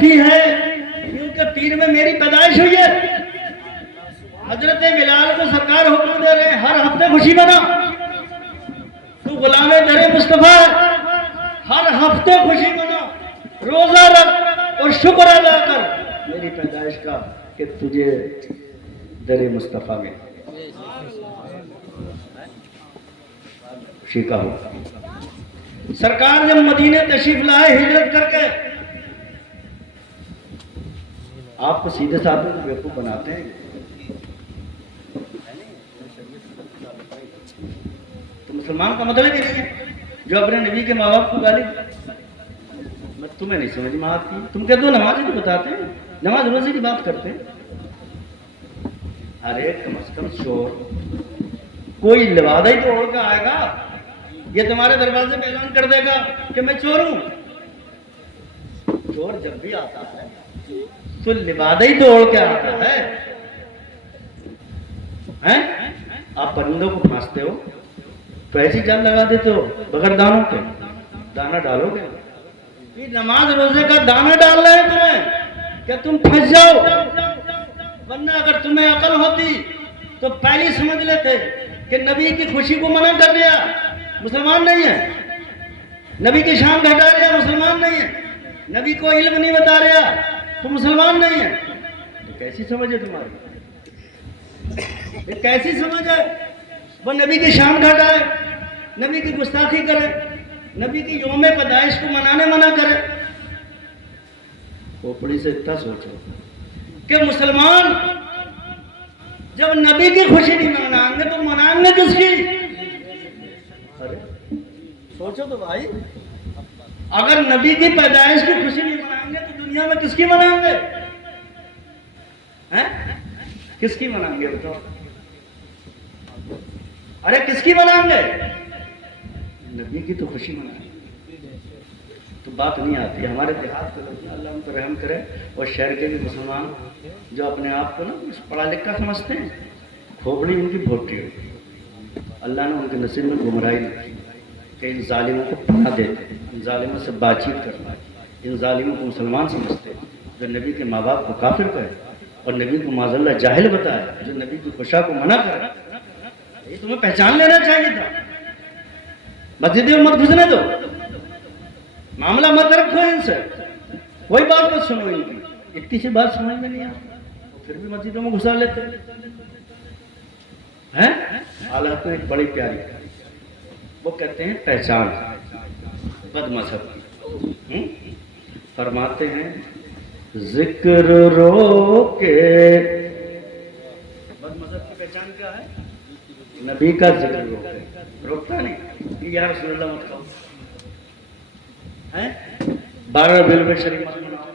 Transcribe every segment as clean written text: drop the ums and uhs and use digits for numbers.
کی ہے کیونکہ پیر میں میری پیدائش ہوئی ہے. حضرت بلال کو سرکار حکم دے رہے ہیں ہر ہفتے خوشی منا. تو غلام در مصطفیٰ ہر ہفتے خوشی منا, روزہ رکھ اور شکر ادا کر میری پیدائش کا کہ تجھے در مصطفیٰ میں خوشی کا ہو. سرکار جب مدینے تشریف لائے ہجرت کر کے, آپ کو سیدھے سادھے بیوقوف بناتے ہیں. تو مسلمان کا مطلب یہ ہے جو اپنے نبی کے ماں باپ کو گالی. میں تمہیں نہیں سمجھ میں آتی, تم کہتے ہو نماز نہیں بتاتے ہیں, نماز روزے کی بات کرتے ہیں. ارے کم از کم چور کوئی لبادہ ہی تو اوڑھ کے آئے گا, یہ تمہارے دروازے پہ اعلان کر دے گا کہ میں چور ہوں. چور جب بھی آتا ہے تو لبادہ ہی تو اوڑھ کے آتا ہے. آپ پرندوں کو پھانستے ہو تو ایسی جال لگا دیتے ہو بغیر دانوں کے, دانا ڈالو گے. یہ نماز روزے کا دانا ڈال رہے ہیں تمہیں کہ تم پھنس جاؤ, ورنہ اگر تمہیں عقل ہوتی تو پہلی سمجھ لیتے کہ نبی کی خوشی کو منع کر دیا مسلمان نہیں ہے, نبی کی شان گھٹا رہا مسلمان نہیں ہے, نبی کو علم نہیں بتا رہا تو مسلمان نہیں ہے. تو کیسی سمجھ ہے تمہاری؟ یہ کیسی سمجھ ہے؟ وہ نبی کی شان گھٹائے, نبی کی گستاخی کرے, نبی کی یوم پیدائش کو منانے منع کرے. کھوپڑی سے اتنا سوچو کہ مسلمان جب نبی کی خوشی نہیں منائیں گے تو منائیں گے کس کی؟ ارے سوچو تو بھائی, اگر نبی کی پیدائش کی خوشی نہیں منائیں گے تو دنیا میں کس کی منائیں گے؟ کس کی منائیں گے بتاؤ؟ ارے کس کی منائیں گے؟ نبی کی تو خوشی منائیں گے. تو بات نہیں آتی. ہمارے دیہات کے لوگ اللہ ان پر رحم کرے, اور شہر کے بھی مسلمان جو اپنے آپ کو نا پڑھا لکھا سمجھتے ہیں, کھوپڑی ان کی بھوٹی ہوئی. اللہ نے ان کے نصیب میں گمراہی نہیں کہ ان ظالموں کو پناہ دیتے, ان ظالموں سے بات چیت کرنا, ان ظالموں کو مسلمان سمجھتے جو نبی کے ماں باپ کو کافر کرے اور نبی کو معاذ اللہ جاہل بتائے, جو نبی کی خوشا کو منع کرے. یہ تمہیں پہچان لینا چاہیے تھا. مسجد مت گھسنے دو, معاملہ مت رکھو ان سے, کوئی بات مت سنو ان کی. اتنی سی بات سمجھ میں نہیں آتی پھر بھی مسجدوں میں گھسا لیتے ہیں. حالات میں ایک بڑی پیاری وہ کہتے ہیں پہچان بد مذہب کی. فرماتے ہیں ذکر رو کے, بد مذہب کی پہچان کیا ہے؟ نبی کا ذکر رو کے, روکتا نہیں یا رسول اللہ مت کہو, 12 ربیع شریف مت مناؤ.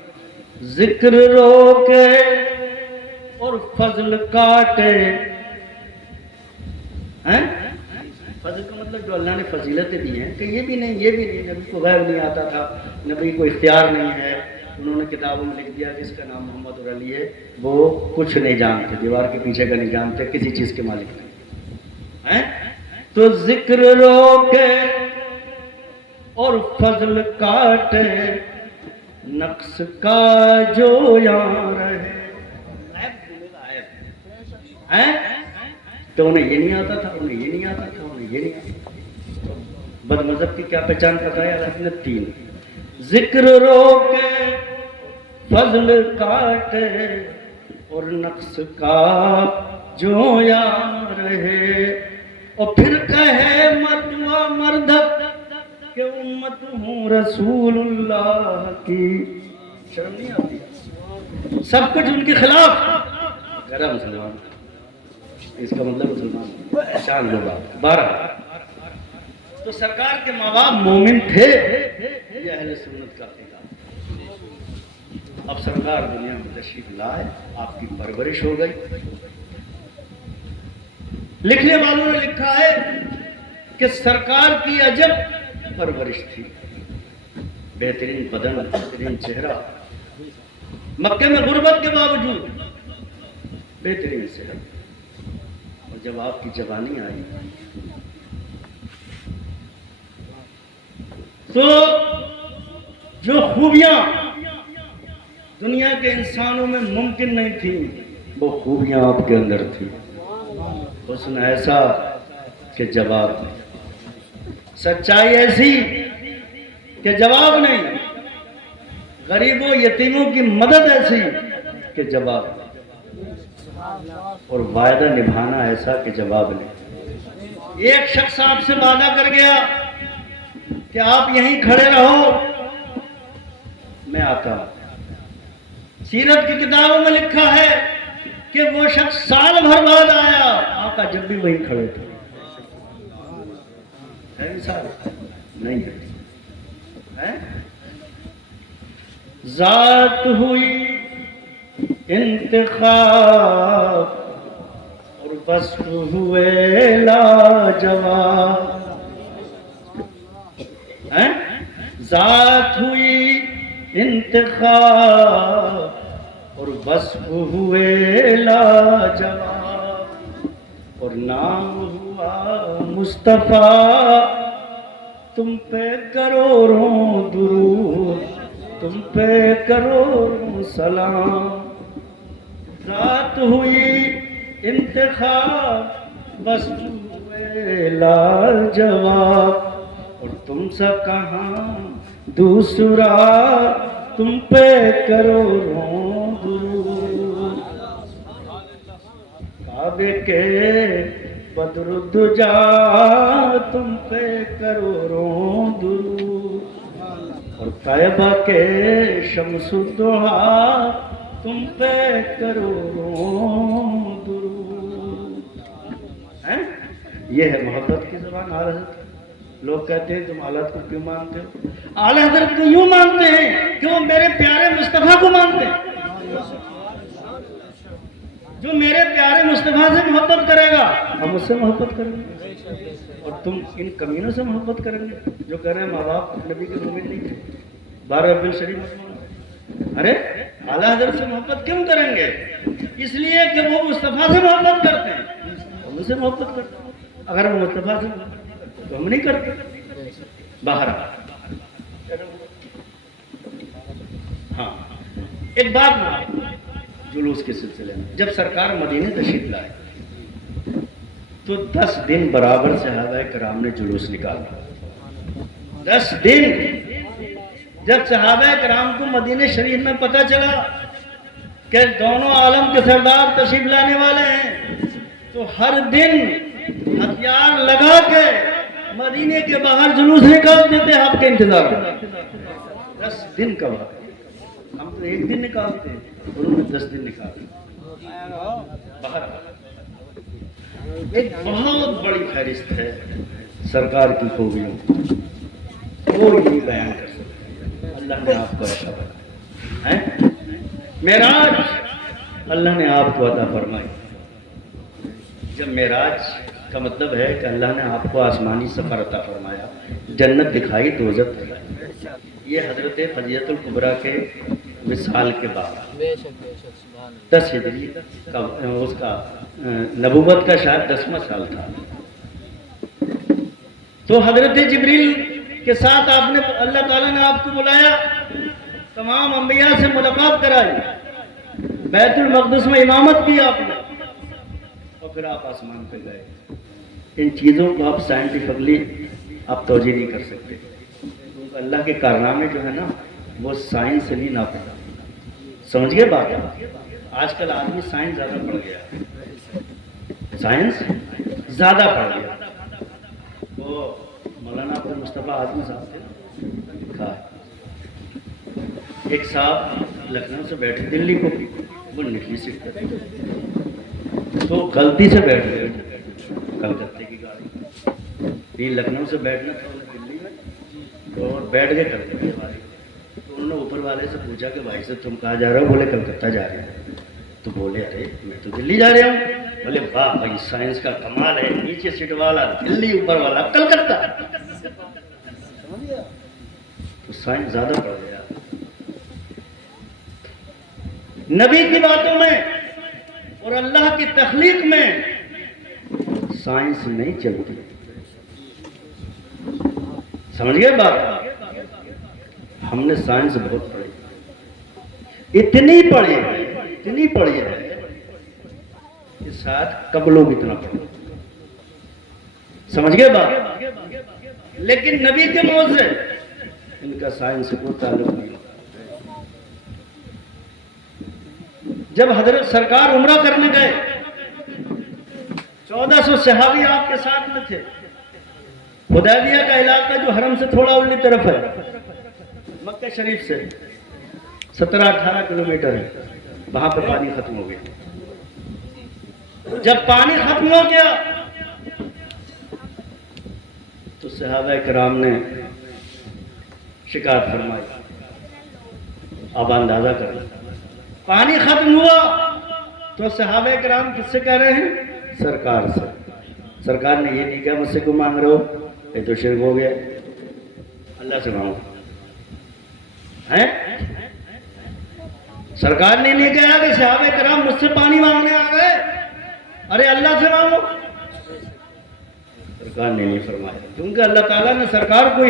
ذکر رو کے اور فضل کاٹے. فضل کا مطلب جو اللہ نے فضیلتیں دی ہیں کہ یہ بھی نہیں یہ بھی نہیں. نبی کو غیب نہیں آتا تھا, نبی کو اختیار نہیں ہے, انہوں نے کتابوں میں لکھ دیا کہ اس کا نام محمد اور علی ہے. وہ کچھ نہیں جانتے, دیوار کے پیچھے کا نہیں جانتے, کسی چیز کے مالک نہیں. تو ذکر رو کے اور فضل کاٹے, نقص کا جو یہاں رہے. تو انہیں یہ نہیں آتا تھا, انہیں یہ نہیں آتا تھا, انہیں یہ نہیں آتا تھا. بد مذہب کی کیا پہچان بتایا اللہ نے؟ 3. ذکر رو کے فضل کاٹے اور نقص کا جو یہاں رہے. اور پھر کہے مردوا مردک کہ امت ہوں رسول اللہ کی. شرم نہیں آتی؟ سب کچھ ان کے خلاف. غیر مسلمان, اس کا مطلب مسلمان شان لوگ. 12 تو سرکار کے ماں باپ مومن تھے, یہ اہل سنت کا عقیدہ. اب سرکار دنیا میں تشریف لائے, آپ کی پرورش ہو گئی. لکھنے والوں نے لکھا ہے کہ سرکار کی عجب پرورش تھی. بہترین بدن, بہترین چہرہ, مکے میں غربت کے باوجود بہترین صحت. اور جب آپ کی جوانی آئی تو جو خوبیاں دنیا کے انسانوں میں ممکن نہیں تھی، وہ خوبیاں آپ کے اندر تھی، حسن ایسا کہ جواب نہیں، سچائی ایسی کہ جواب نہیں، غریبوں یتیموں کی مدد ایسی کہ جواب نہیں، اور وعدہ نبھانا ایسا کہ جواب نہیں۔ ایک شخص آپ سے وعدہ کر گیا کہ آپ یہیں کھڑے رہو، میں آتا ہوں۔ سیرت کی کتابوں میں لکھا ہے کہ وہ شخص سال بھر بعد آیا، آقا جب بھی وہیں کھڑے تھے۔ ہے مثال؟ نہیں ہے۔ ذات ہوئی انتخاب اور وصف ہوئے لاجواب، ذات ہوئی انتخاب اور وصف ہوئے لاجواب، اور نام ہوا مصطفیٰ، تم پہ کروڑوں درود، تم پہ کروڑوں سلام۔ ذات ہوئی انتخاب، وصف ہوئے لاجواب، اور تم سا کہاں دوسرا، تم پہ کروڑوں درود۔ کعبے کے بدر الدجا، تم پہ کروڑوں درود، اور طیبہ کے شمس الضحیٰ، تم پہ کروڑوں درود۔ یہ ہے محبت کی زبان اعلیٰ حضرت۔ لوگ کہتے ہیں تم اعلیٰ کو کیوں مانتے ہو؟ اعلیٰ حضرت کو یوں مانتے ہیں کہ وہ میرے پیارے مصطفیٰ کو مانتے ہیں۔ جو میرے پیارے مصطفیٰ سے محبت کرے گا ہم اس سے محبت کریں گے، اور تم ان کمینوں سے محبت کریں گے جو کہہ رہے ہیں ماں باپ نبی کے مومن نہیں تھے، 12 ربیع الشریف مسلمان۔ ارے اعلیٰ حضرت سے محبت کیوں کریں گے؟ اس لیے کہ وہ مصطفیٰ سے محبت کرتے ہیں، ہم ان سے محبت کرتے ہیں۔ اگر وہ مصطفیٰ سے تو ہم نہیں کرتے۔ باہر ہاں ایک بات جلوس کے سلسلے میں، جب سرکار مدینے تشریف لائے تو 10 دن برابر صحابہ کرام نے جلوس نکالا۔ 10 دن جب صحابہ کرام کو مدینے شریف میں پتہ چلا کہ دونوں عالم کے سردار تشریف لانے والے ہیں، تو ہر دن ہتھیار لگا کے مدینے کے باہر جلوس نکالتے تھے آپ کے انتظار میں۔ 10 دن کا وقت، ہم تو ایک دن نکالتے ہیں، انہوں نے 10 دن نکالتے باہر۔ ایک بہت بڑی فہرست ہے سرکار کی خوبیوں، کوئی نہیں بیان کر سکتا۔ اللہ نے آپ کو ایسا بنایا ہے۔ معراج اللہ نے آپ کو عطا فرمائی۔ جب معراج کا مطلب ہے کہ اللہ نے آپ کو آسمانی سفر عطا فرمایا، جنت دکھائی، دوزخ دکھائی۔ یہ حضرت فضیلت الکبریٰ کے وصال کے بعد 10 ہجری کا اس کا نبوت کا شاید 10واں سال تھا، تو حضرت جبریل کے ساتھ آپ نے اللہ تعالیٰ نے آپ کو بلایا، تمام انبیاء سے ملاقات کرائی، بیت المقدس میں امامت کی آپ نے، اور پھر آپ آسمان پہ گئے۔ ان چیزوں کو آپ سائنٹیفکلی آپ توجہ نہیں کر سکتے، کیونکہ اللہ کے کارنامے جو ہے نا وہ سائنس سے نہیں ناپے۔ سمجھ گئے بات؟ آج کل آدمی سائنس زیادہ پڑھ گیا، سائنس زیادہ پڑھ گیا۔ وہ مولانا عبد المصطفیٰ آدمی صاحب تھے، لکھا ہے ایک صاحب لکھنؤ سے بیٹھے دلی کو، وہ نکلی سیٹ پر تو غلطی سے بیٹھ گئے کلکتے کی گاڑی، یہ لکھنؤ سے بیٹھنا تھا دلی میں، تو بیٹھ گئے کلکتے کی گاڑی۔ تو انہوں نے اوپر والے سے پوچھا کہ بھائی صاحب تم کہاں جا رہے ہو؟ بولے کلکتہ جا رہے ہیں۔ تو بولے ارے میں تو دلی جا رہا ہوں۔ بولے واہ بھائی سائنس کا کمال ہے، نیچے سیٹ والا دلی، اوپر والا کلکتہ۔ تو سائنس زیادہ پڑھ گیا۔ نبی کی باتوں میں اور اللہ کی تخلیق میں سائنس نہیں چلتی، سمجھ گئے بات؟ ہم نے سائنس بہت پڑھی، اتنی پڑی ہے کہ شاید کب لوگ اتنا پڑھیں. سمجھ گئے بات؟ لیکن نبی کے موت سے ان کا سائنس سے کوئی تعلق نہیں. جب حضرت سرکار عمرہ کرنے گئے 1400 صحابی آپ کے ساتھ میں تھے. حدیبیہ کا علاقہ جو حرم سے تھوڑا اولی طرف ہے، مکہ شریف سے 17-18 کلومیٹر ہے، وہاں پہ پانی ختم ہو گیا. جب پانی ختم ہو گیا تو صحابہ کرام نے شکایت فرمائی. اب اندازہ کریں، پانی ختم ہوا تو صحابہ کرام کس سے کہہ رہے ہیں؟ سرکار سے. سرکار نے یہ نہیں کہا مجھ سے کیوں مانگ رہے ہو، یہ تو شرک ہو گیا، اللہ سے مانگو. ہیں؟ سرکار نے نہیں کہا کہ صحابہ کرام مجھ سے پانی مانگنے آ گئے، ارے اللہ سے مانگو. سرکار نے نہیں فرمایا، کیونکہ اللہ تعالیٰ نے سرکار کو